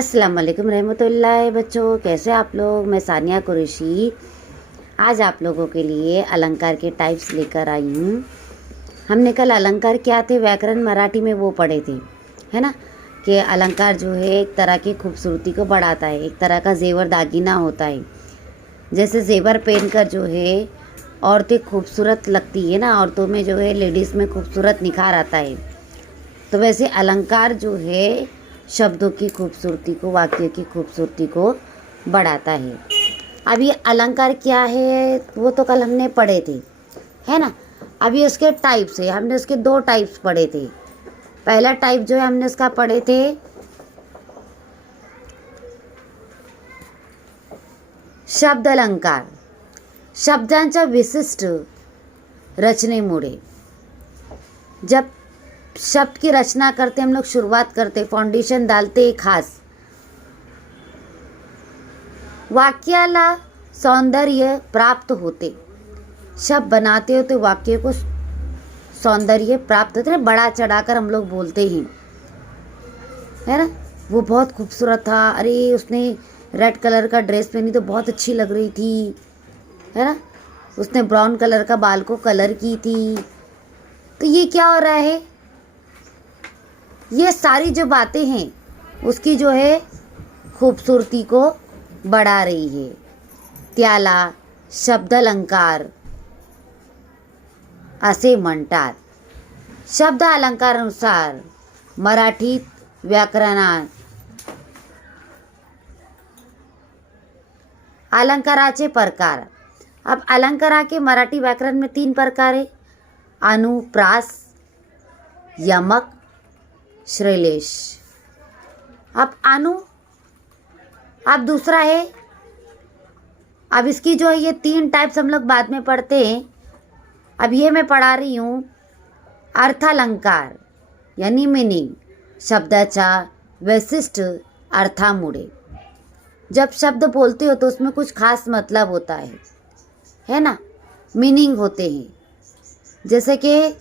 अस्सलाम वालेकुम रहमतुल्लाह। बच्चों, कैसे आप लोग? मैं सानिया कुरैशी आज आप लोगों के लिए अलंकार के टाइप्स लेकर आई हूँ। हमने कल अलंकार क्या थे व्याकरण मराठी में वो पढ़े थे, है ना, कि अलंकार जो है एक तरह की खूबसूरती को बढ़ाता है, एक तरह का जेवर दागीना होता है। जैसे जेवर पहनकर जो है औरतें खूबसूरत लगती है ना, औरतों में जो है लेडीज़ में खूबसूरत निखार आता है। तो वैसे अलंकार जो है शब्दों की खूबसूरती को, वाक्य की खूबसूरती को बढ़ाता है। अब ये अलंकार क्या है वो तो कल हमने पढ़े थे, है ना। अभी उसके टाइप्स है, हमने उसके 2 टाइप्स पढ़े थे। पहला टाइप जो है हमने उसका पढ़े थे शब्द अलंकार, शब्दांच्या विशिष्ट रचनेमुळे। जब शब्द की रचना करते हम लोग, शुरुआत करते, फाउंडेशन डालते खास, वाक्याला सौंदर्य प्राप्त होते। शब्द बनाते हो तो वाक्य को सौंदर्य प्राप्त होते हैं। बड़ा चढ़ाकर हम लोग बोलते हैं, है ना, वो बहुत खूबसूरत था, अरे उसने रेड कलर का ड्रेस पहनी तो बहुत अच्छी लग रही थी, है ना, उसने ब्राउन कलर का बाल को कलर की थी। तो ये क्या हो रहा है, ये सारी जो बातें हैं उसकी जो है खूबसूरती को बढ़ा रही है। त्याला शब्द अलंकार असे म्हणतात। शब्द अलंकारानुसार मराठीत व्याकरणात अलंकाराचे प्रकार। अब अलंकारा के मराठी व्याकरण में 3 प्रकार है, अनुप्रास, यमक, श्लेष। अब दूसरा है, अब इसकी जो है ये 3 टाइप्स हम लोग बाद में पढ़ते हैं। अब ये मैं पढ़ा रही हूँ अर्थालंकार, यानी मीनिंग, शब्दाचा वैशिष्ट अर्थामुळे। जब शब्द बोलते हो तो उसमें कुछ खास मतलब होता है ना, मीनिंग होते हैं। जैसे कि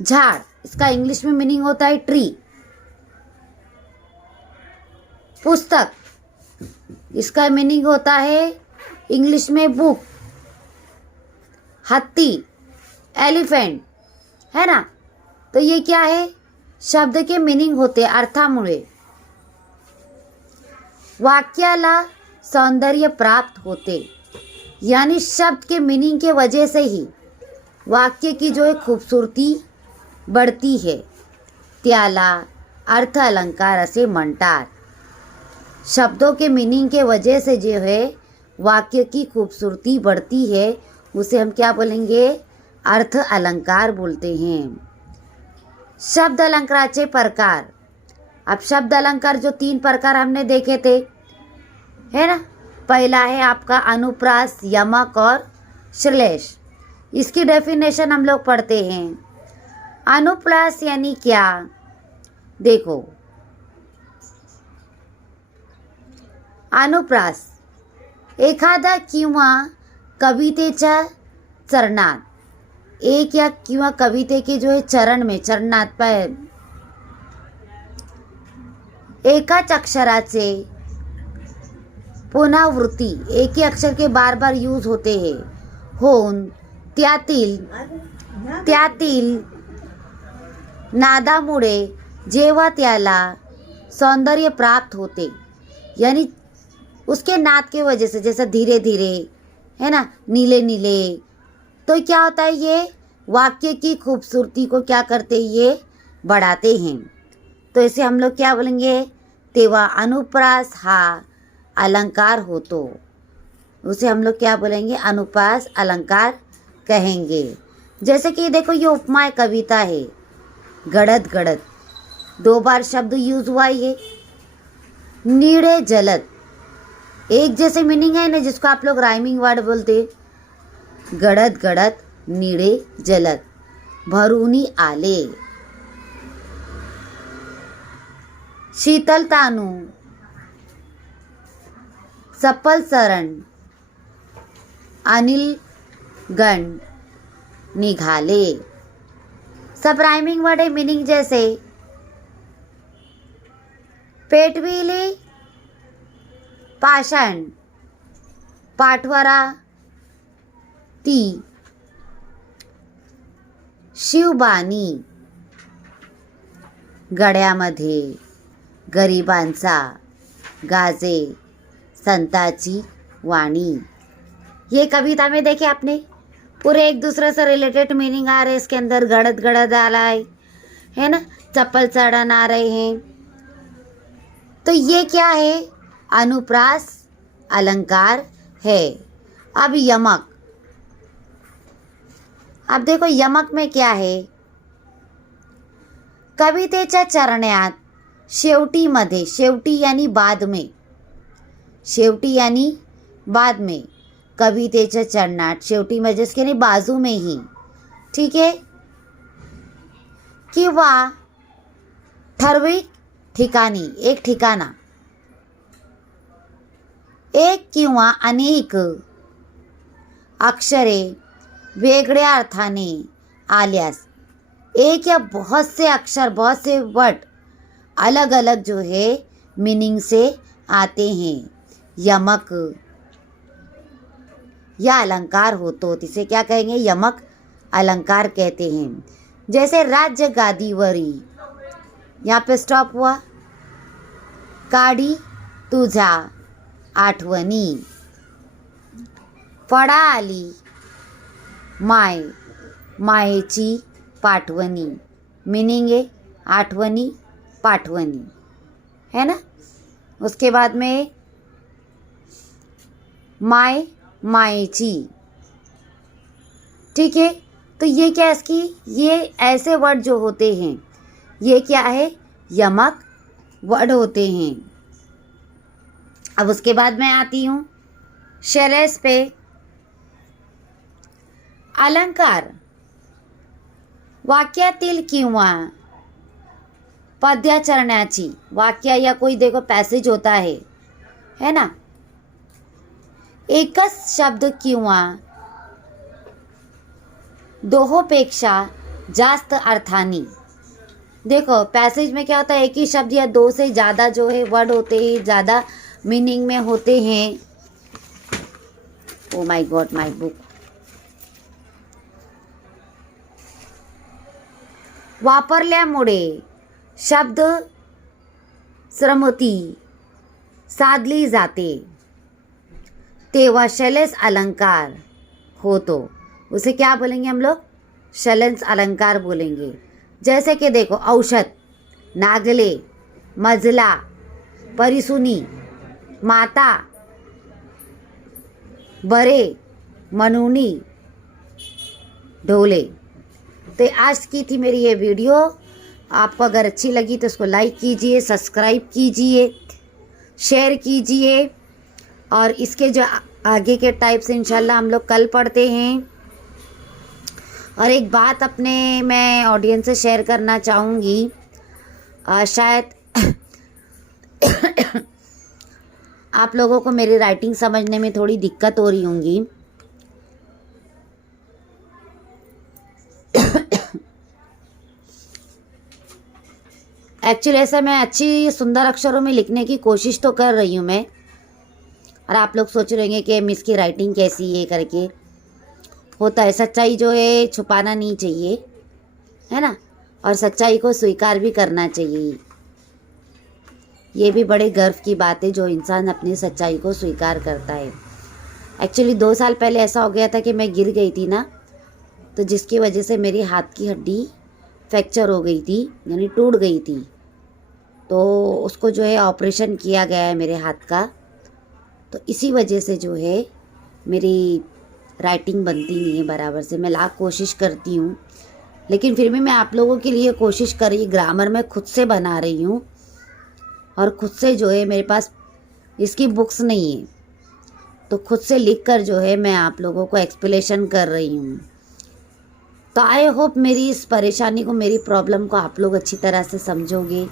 झाड़, इसका इंग्लिश में मीनिंग होता है ट्री। पुस्तक, इसका मीनिंग होता है इंग्लिश में बुक। हाथी, एलिफेंट, है ना। तो ये क्या है, शब्द के मीनिंग होते अर्थामुळे। वाक्याला सौंदर्य प्राप्त होते, यानी शब्द के मीनिंग के वजह से ही वाक्य की जो है खूबसूरती बढ़ती है। त्याला अर्थ अलंकार असे म्हणतात। शब्दों के मीनिंग के वजह से जो है वाक्य की खूबसूरती बढ़ती है, उसे हम क्या बोलेंगे, अर्थ अलंकार बोलते हैं। शब्द अलंकाराचे प्रकार। अब शब्द अलंकार जो 3 प्रकार हमने देखे थे, है ना। पहला है आपका अनुप्रास, यमक और श्लेष। इसकी डेफिनेशन हम लोग पढ़ते हैं। अनुप्रास यानी क्या, देखो, अनुप्रास एखादा किंवा कवितेच्या चरणात, एक या किंवा कविते के जो है चरण में, चरणात पर एकाच अक्षराचे पुनरावृत्ती, एक ही अक्षर के बार बार यूज होते हैं, होऊन त्यातील नादामुळे जेव्हा त्याला सौंदर्य प्राप्त होते, यानी उसके नाद के वजह से, जैसे धीरे धीरे, है ना, नीले नीले, तो क्या होता है, ये वाक्य की खूबसूरती को क्या करते हैं, ये बढ़ाते हैं। तो इसे हम लोग क्या बोलेंगे, तेवा अनुप्रास हा अलंकार हो, तो उसे हम लोग क्या बोलेंगे, अनुप्रास अलंकार कहेंगे। जैसे कि देखो ये उपमा है, कविता है, गड़त गड़त, 2 बार शब्द यूज हुआ ये। नीड़े जलत, एक जैसे मीनिंग है ना, जिसको आप लोग राइमिंग वर्ड बोलते, गड़त गड़त, नीड़े जलत, भरूनी आले। शीतल तानू, सफल सरण, अनिल गण निघाले। सब राइमिंग वर्ड है, मीनिंग जैसे। पेटविली, पाषाण, पाठवरा, ती, शिवबाणी, गड्यामध्ये गरिबांचा गाजे संताची वाणी। ये कविता में देखे आपने पूरे एक दूसरे से रिलेटेड मीनिंग आ रहे हैं इसके अंदर। गड़द गड़द आ रहा है ना, चप्पल चढ़न आ रहे हैं। तो ये क्या है? अनुप्रास अलंकार है। अब यमक, अब देखो यमक में क्या है? कवितेच्या चरण्यात शेवटी मध्ये, शेवटी यानी बाद में, शेवटी यानी बाद में, कवितेच्या चरणात शेवटी म्हणजे की नाही बाजू में ही, ठीक आहे, किंवा ठराविक ठिकाणी, एक ठिकाणा, एक किंवा अनेक अक्षरे वेगळ्या अर्थाने आल्यास, एक या बहुत से अक्षर, बहुत से वर्ड अलग अलग जो है मीनिंग से आते हैं, यमक या अलंकार हो तो इसे क्या कहेंगे? यमक अलंकार कहते हैं। जैसे राज्य गादीवरी, यहाँ पे स्टॉप हुआ। काढी तुझा आठवणी, फळा आली माय, मायेची पाठवणी, मीनिंग है आठवणी पाठवणी, है ना। उसके बाद में माय, मायेची, ठीक है। तो ये क्या है इसकी, ये ऐसे वर्ड जो होते हैं ये क्या है? यमक वर्ड होते हैं। अब उसके बाद मैं आती हूँ शैलेश पे। अलंकार वाक्यातील किंवा पद्याचरणाची, वाक्य या कोई देखो पैसेज होता है ना, एकच शब्द किंवा दोहोपेक्षा जास्त अर्थानी। देखो पैसेज में क्या होता है? एक ही शब्द या दो से ज़्यादा जो है वर्ड होते हैं, ज़्यादा मीनिंग में होते हैं। Oh my God, my book. वापरल्यामुळे शब्द श्रमती साधली जाते तेव्हा शैलेश अलंकार होतो। उसे क्या बोलेंगे हम लोग? शैलेश अलंकार बोलेंगे। जैसे कि देखो औषध, नागले, मजला, परिसुनी, माता, बरे, मनुनी, ढोले। तो आज की थी मेरी ये वीडियो। आपको अगर अच्छी लगी तो उसको लाइक कीजिए, सब्सक्राइब कीजिए, शेयर कीजिए, और इसके जो आगे के टाइप्स इंशाल्लाह हम लोग कल पढ़ते हैं। और एक बात अपने मैं ऑडियंस से शेयर करना चाहूँगी, शायद आप लोगों को मेरी राइटिंग समझने में थोड़ी दिक्कत हो रही होंगी। एक्चुअली ऐसा मैं अच्छी सुंदर अक्षरों में लिखने की कोशिश तो कर रही हूँ मैं, और आप लोग सोच रहे होंगे कि मिस की राइटिंग कैसी है करके। होता है, सच्चाई जो है छुपाना नहीं चाहिए, है ना, और सच्चाई को स्वीकार भी करना चाहिए। ये भी बड़े गर्व की बात है जो इंसान अपनी सच्चाई को स्वीकार करता है। एक्चुअली 2 साल पहले ऐसा हो गया था कि मैं गिर गई थी ना, तो जिसकी वजह से मेरी हाथ की हड्डी फ्रैक्चर हो गई थी, यानी टूट गई थी। तो उसको जो है ऑपरेशन किया गया है मेरे हाथ का। तो इसी वजह से जो है मेरी राइटिंग बनती नहीं है बराबर से। मैं लाख कोशिश करती हूँ, लेकिन फिर भी मैं आप लोगों के लिए कोशिश कर रही। ग्रामर मैं खुद से बना रही हूँ, और खुद से जो है मेरे पास इसकी बुक्स नहीं है, तो खुद से लिख कर जो है मैं आप लोगों को एक्सप्लेनेशन कर रही हूँ। तो आई होप मेरी इस परेशानी को, मेरी प्रॉब्लम को आप लोग अच्छी तरह से समझोगे,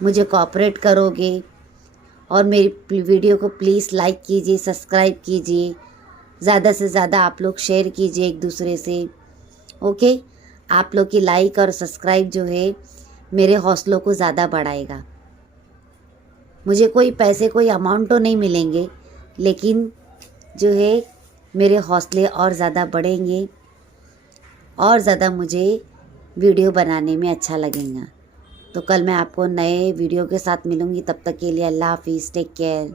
मुझे कोऑपरेट करोगे, और मेरी वीडियो को प्लीज़ लाइक कीजिए, सब्सक्राइब कीजिए, ज़्यादा से ज़्यादा आप लोग शेयर कीजिए एक दूसरे से। ओके, आप लोग की लाइक और सब्सक्राइब जो है मेरे हौसलों को ज़्यादा बढ़ाएगा। मुझे कोई पैसे कोई अमाउंट तो नहीं मिलेंगे, लेकिन जो है मेरे हौसले और ज़्यादा बढ़ेंगे और ज़्यादा मुझे वीडियो बनाने में अच्छा लगेगा। तो कल मैं आपको नए वीडियो के साथ मिलूँगी। तब तक के लिए अल्लाह हाफ़िज़, टेक केयर।